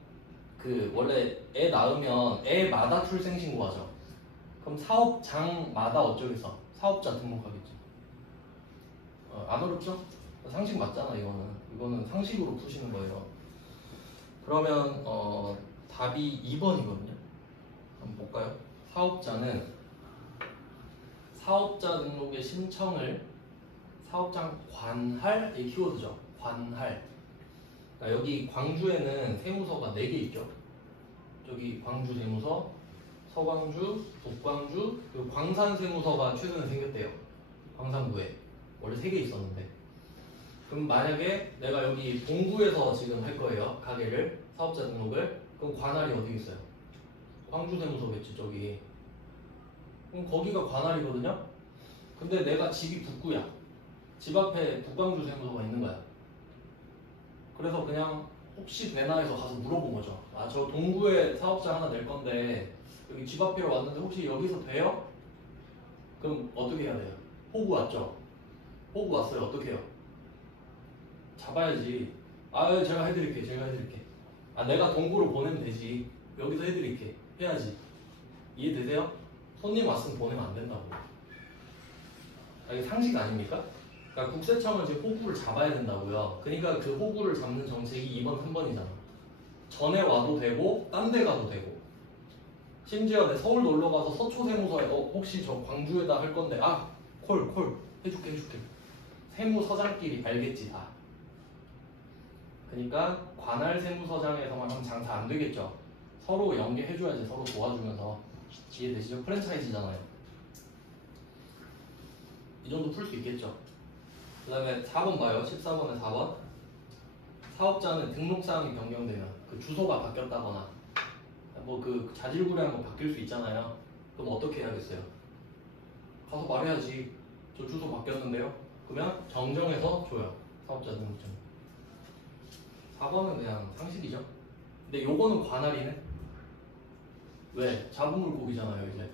그 원래 애 낳으면 애마다 출생신고하죠. 그럼 사업장마다 어쩌겠어? 사업자 등록하겠지. 안 어렵죠? 상식 맞잖아 이거는. 이거는 상식으로 푸시는 거예요. 그러면 답이 2번이거든요. 한번 볼까요? 사업자는 사업자 등록의 신청을 사업장 관할, 이 키워드죠. 관할. 그러니까 여기 광주에는 세무서가 4개 있죠. 저기 광주 세무서, 서광주, 북광주, 그리고 광산 세무서가 최근에 생겼대요. 광산구에. 원래 3개 있었는데. 그럼 만약에 내가 여기 동구에서 지금 할 거예요. 가게를, 사업자 등록을. 그럼 관할이 어디 있어요? 광주 세무서겠지 저기. 그럼 거기가 관할이거든요. 근데 내가 집이 북구야. 집 앞에 북광주 세무서가 있는 거야. 그래서 그냥 혹시 되나 해서 가서 물어본 거죠. 아, 저 동구에 사업자 하나 낼 건데 여기 집 앞으로 왔는데 혹시 여기서 돼요? 그럼 어떻게 해야 돼요? 호구 왔죠? 호구 왔어요. 어떻게 해요? 잡아야지. 아, 제가 해드릴게. 제가 해드릴게. 아, 내가 동구로 보내면 되지. 여기서 해드릴게. 해야지. 이해되세요? 손님 왔으면 보내면 안 된다고. 아, 이게 상식 아닙니까? 그러니까 국세청은 지금 호구를 잡아야 된다고요. 그러니까 그 호구를 잡는 정책이 2번, 3번이잖아. 전에 와도 되고 딴 데 가도 되고. 심지어 내 서울 놀러 가서 서초세무서에 혹시 저 광주에다 할 건데 콜 해줄게. 세무서장끼리 알겠지 다. 그러니까 관할 세무서장에서만 하면 장사 안 되겠죠. 서로 연계해줘야지. 서로 도와주면서. 이해되시죠? 프랜차이즈잖아요. 이 정도 풀 수 있겠죠. 그 다음에 4번 봐요. 14번에 4번. 사업자는 등록사항이 변경되면 그 주소가 바뀌었다거나 뭐 그 자질구레한 거 바뀔 수 있잖아요. 그럼 어떻게 해야겠어요? 가서 말해야지. 저 주소 바뀌었는데요. 그러면 정정해서 줘요. 사업자 등록증. 4번은 그냥 상식이죠. 근데 요거는 관할이네. 왜? 잡음물고기잖아요 이제.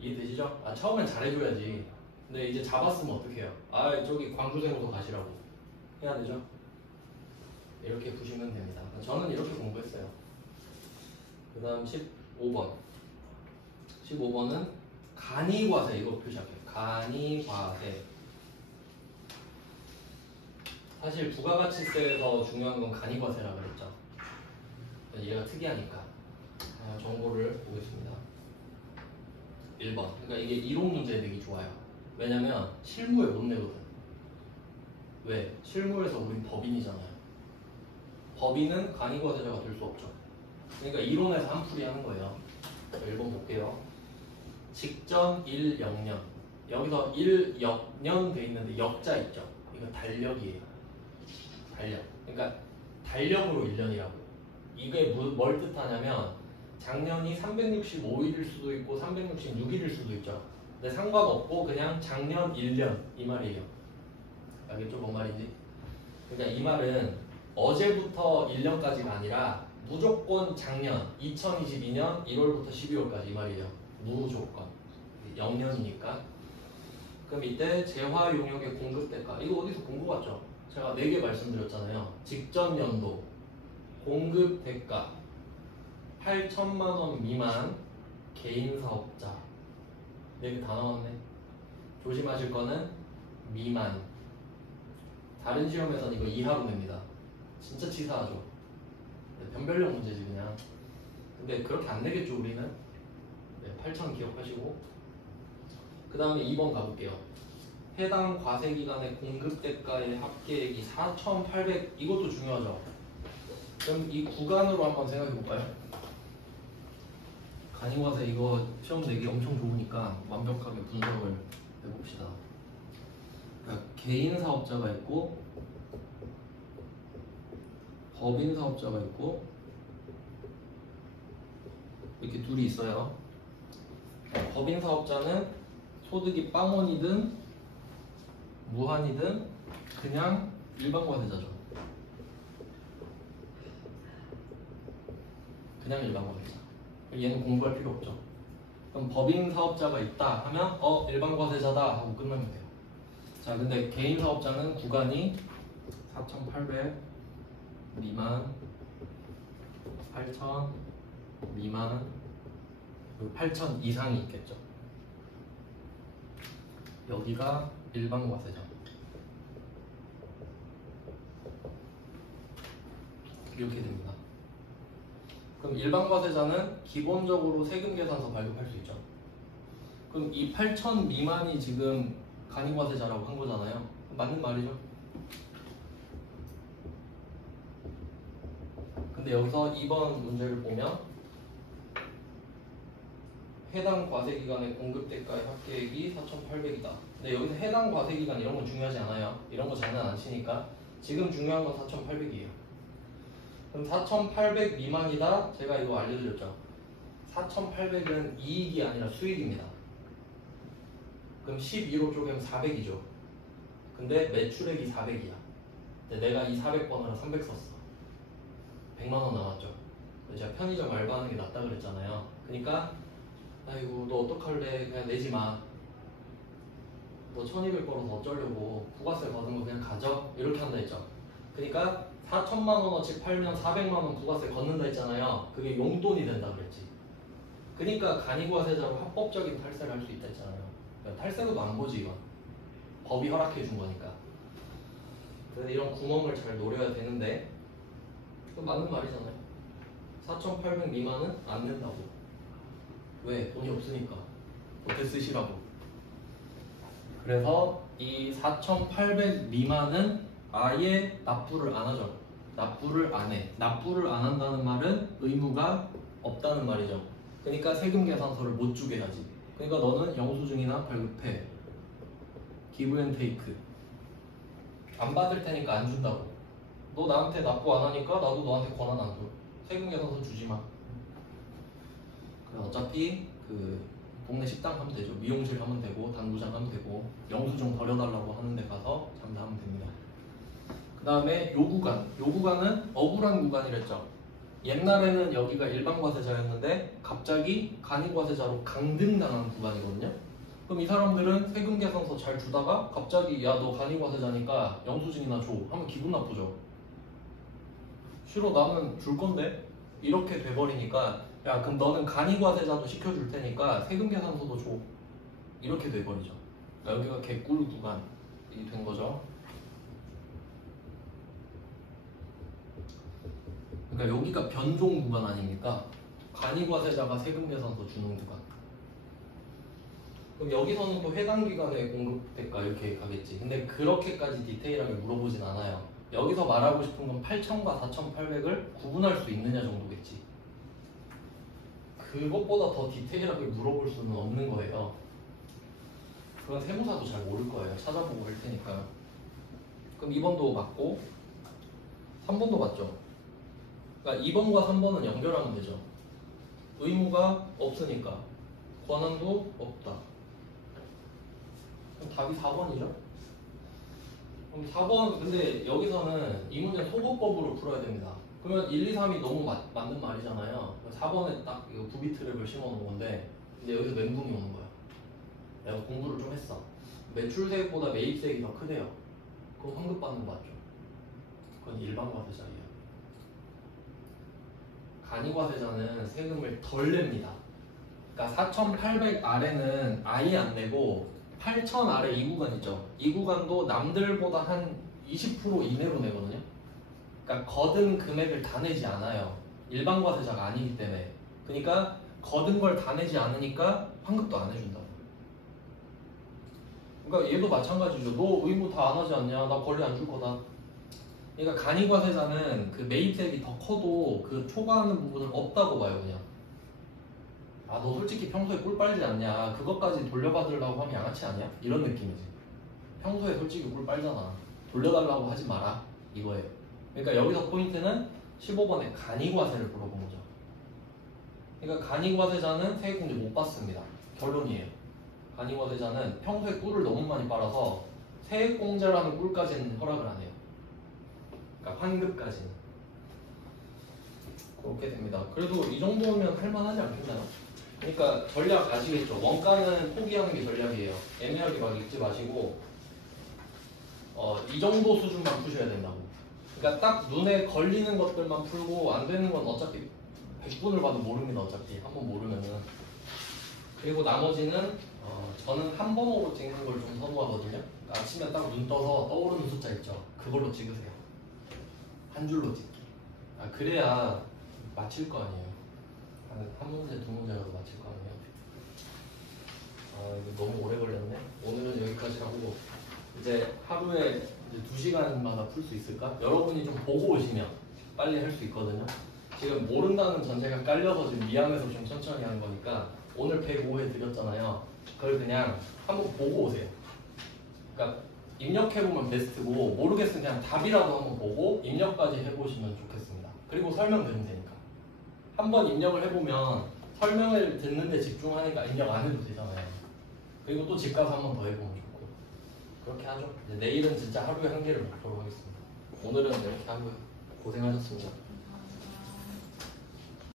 이해되시죠? 아, 처음엔 잘해줘야지. 근데 이제 잡았으면 어떻게 해요? 아, 저기 광주세무서 가시라고 해야 되죠? 이렇게 보시면 됩니다. 저는 이렇게 공부했어요. 그 다음 15번. 15번은 간이과세. 이거 표시할게요. 간이과세. 사실 부가가치세에서 중요한 건 간이과세라고 그랬죠. 얘가 특이하니까. 정보를 보겠습니다. 1번. 그러니까 이게 이론 문제 내기 좋아요. 왜냐면 실무에 못 내거든. 왜? 실무에서 우린 법인이잖아요. 법인은 간이과세자가 될 수 없죠. 그러니까 이론에서 한풀이 하는 거예요. 1번 볼게요. 직전 1역년. 여기서 1역년 돼 있는데 역자 있죠. 이거 달력이에요. 달력. 그러니까 달력으로 1년이라고. 이게 뭘 뜻하냐면 작년이 365일일 수도 있고 366일일 수도 있죠. 근데 상관없고 그냥 작년 1년 이 말이에요. 알겠죠? 뭔 말인지? 그러니까 이 말은 어제부터 1년까지가 아니라 무조건 작년 2022년 1월부터 12월까지 이 말이에요. 무조건 0년이니까. 그럼 이때 재화 용역의 공급 대가 이거 어디서 본 거 같죠? 제가 4개 말씀드렸잖아요. 직전 연도 공급 대가 8천만 원 미만 개인 사업자. 여기 다 나왔네. 조심하실 거는 미만. 다른 시험에서는 이거 이하로 냅니다. 진짜 치사하죠. 변별력 문제지 그냥. 근데 그렇게 안 내겠죠 우리는. 네, 8천 기억하시고. 그 다음에 2번 가볼게요. 해당 과세기간의 공급대가의 합계액이 4,800. 이것도 중요하죠. 그럼 이 구간으로 한번 생각해볼까요? 간이과세 이거 시험 내기 엄청 좋으니까 완벽하게 분석을 해봅시다. 그러니까 개인 사업자가 있고 법인 사업자가 있고 이렇게 둘이 있어요. 법인 사업자는 소득이 빵원이든 무한이든 그냥 일반 과세자죠. 그냥 일반 과세자. 얘는 공부할 필요 없죠. 그럼 법인 사업자가 있다 하면 일반 과세자다 하고 끝나면 돼요. 자, 근데 개인 사업자는 구간이 4,800 미만, 8,000 미만, 그리고 8,000 이상이 있겠죠. 여기가 일반 과세자. 이렇게 됩니다. 그럼 일반 과세자는 기본적으로 세금 계산서 발급할 수 있죠. 그럼 이 8,000 미만이 지금 간이과세자라고 한 거잖아요. 맞는 말이죠. 근데 여기서 2번 문제를 보면 해당 과세기간의 공급대가의 합계액이 4,800이다. 근데 여기서 해당 과세기간 이런 건 중요하지 않아요. 이런 거 장난 안 치니까 지금 중요한 건 4,800이에요. 그럼 4,800 미만이다. 제가 이거 알려드렸죠. 4,800은 이익이 아니라 수익입니다. 그럼 12로 쪼개면 400이죠. 근데 매출액이 400이야. 근데 내가 이 400번으로 300 썼어. 100만 원 나왔죠. 제가 편의점 알바하는 게 낫다 그랬잖아요. 그러니까 아이고 너 어떡할래? 그냥 내지 마. 너 1200 벌어서 어쩌려고. 부가세 받은 거 그냥 가져? 이렇게 한다 했죠. 그러니까 4천만 원어치 팔면 400만 원 부가세 걷는다 했잖아요. 그게 용돈이 된다 그랬지. 그러니까 간이과세자로 합법적인 탈세를 할 수 있다 했잖아요. 그러니까 탈세도 안 보지 이건. 법이 허락해 준 거니까. 그래서 이런 구멍을 잘 노려야 되는데 그건 맞는 말이잖아요. 4,800 미만은 안 낸다고. 왜? 돈이 없으니까. 어떻게 쓰시라고. 그래서 이 4,800 미만은 아예 납부를 안 하죠. 납부를 안 해. 납부를 안 한다는 말은 의무가 없다는 말이죠. 그러니까 세금 계산서를 못 주게 하지. 그러니까 너는 영수증이나 발급해. 기브 앤 테이크. 안 받을 테니까 안 준다고. 너 나한테 납부 안 하니까 나도 너한테 권한 안 줘. 세금 계산서 주지 마. 그래 어차피 그 동네 식당 하면 되죠. 미용실 하면 되고 당구장 하면 되고 영수증 버려달라고 하는 데 가서 장사하면 됩니다. 그 다음에 요구간은 억울한 구간이랬죠. 옛날에는 여기가 일반 과세자였는데 갑자기 간이과세자로 강등당한 구간이거든요. 그럼 이 사람들은 세금 계산서 잘 주다가 갑자기 야 너 간이과세자니까 영수증이나 줘 하면 기분 나쁘죠. 싫어 나는 줄 건데 이렇게 돼버리니까 야 그럼 너는 간이과세자도 시켜줄 테니까 세금 계산서도 줘 이렇게 돼버리죠. 그러니까 여기가 개꿀 구간이 된 거죠. 그러니까 여기가 변종 구간 아닙니까? 간이과세자가 세금 계산서 주는 구간. 그럼 여기서는 또 해당 기간의 공급대가 이렇게 가겠지. 근데 그렇게까지 디테일하게 물어보진 않아요. 여기서 말하고 싶은 건 8,000과 4,800을 구분할 수 있느냐 정도겠지. 그것보다 더 디테일하게 물어볼 수는 없는 거예요. 그건 세무사도 잘 모를 거예요. 찾아보고 할 테니까요. 그럼 2번도 맞고 3번도 맞죠? 그러니까 2번과 3번은 연결하면 되죠. 의무가 없으니까 권한도 없다. 그럼 답이 4번이죠? 그럼 4번 근데 여기서는 이 문제는 소거법으로 풀어야 됩니다. 그러면 1, 2, 3이 너무 맞는 말이잖아요. 4번에 딱 이거 부비 트랩을 심어 놓은 건데 근데 여기서 멘붕이 오는 거야. 내가 공부를 좀 했어. 매출세액보다 매입세액이 더 크대요. 그럼 환급받는 거 맞죠? 그건 일반 과세자예요. 간이과세자는 세금을 덜 냅니다. 그러니까 4,800 아래는 아예 안 내고 8,000 아래 이 구간 있죠. 이 구간도 남들보다 한 20% 이내로 내거든요. 그러니까 거둔 금액을 다 내지 않아요. 일반 과세자가 아니기 때문에. 그러니까 거둔 걸 다 내지 않으니까 환급도 안 해준다고. 그러니까 얘도 마찬가지죠. 너 의무 다 안 하지 않냐? 나 권리 안 줄 거다. 그러니까 간이과세자는 그 매입세액이 더 커도 그 초과하는 부분은 없다고 봐요. 그냥 아 너 솔직히 평소에 꿀 빨지 않냐? 그것까지 돌려받으려고 하면 양아치 아니야? 이런 느낌이지. 평소에 솔직히 꿀 빨잖아. 돌려달라고 하지 마라 이거예요. 그러니까 여기서 포인트는 15번에 간이과세를 물어본 거죠. 그러니까 간이과세자는 세액공제 못 받습니다. 결론이에요. 간이과세자는 평소에 꿀을 너무 많이 빨아서 세액공제라는 꿀까지는 허락을 안 해요. 그러니까 환급까지는. 그렇게 됩니다. 그래도 이 정도면 할만하지 않겠나요? 그러니까 전략 아시겠죠? 원가는 포기하는 게 전략이에요. 애매하게 막 읽지 마시고 이 정도 수준만 푸셔야 된다고. 그러니까 딱 눈에 걸리는 것들만 풀고 안 되는 건 어차피 100분을 봐도 모릅니다. 어차피 한번 모르면은. 그리고 나머지는 저는 한 번으로 찍는 걸 좀 선호하거든요. 그러니까 아침에 딱 눈 떠서 떠오르는 숫자 있죠? 그걸로 찍으세요. 한 줄로 찍기. 그래야 맞힐 거 아니에요. 한 문제, 두 문제라도 맞힐 거 아니에요. 이거 너무 오래 걸렸네. 오늘은 여기까지 하고 이제 하루에 이제 2시간마다 풀 수 있을까? 여러분이 좀 보고 오시면 빨리 할 수 있거든요. 지금 모른다는 전제가 깔려서 지금 미안해서 좀 천천히 하는 거니까 오늘 105회 드렸잖아요. 그걸 그냥 한번 보고 오세요. 그러니까 입력해보면 베스트고 모르겠으면 그냥 답이라도 한번 보고 입력까지 해보시면 좋겠습니다. 그리고 설명되면 되니까. 한번 입력을 해보면 설명을 듣는 데 집중하니까 입력 안 해도 되잖아요. 그리고 또 집 가서 한번 더 해보면 좋고. 그렇게 하죠. 내일은 진짜 하루에 한 개를 목표로 하겠습니다. 오늘은 이렇게 하고요. 고생하셨습니다.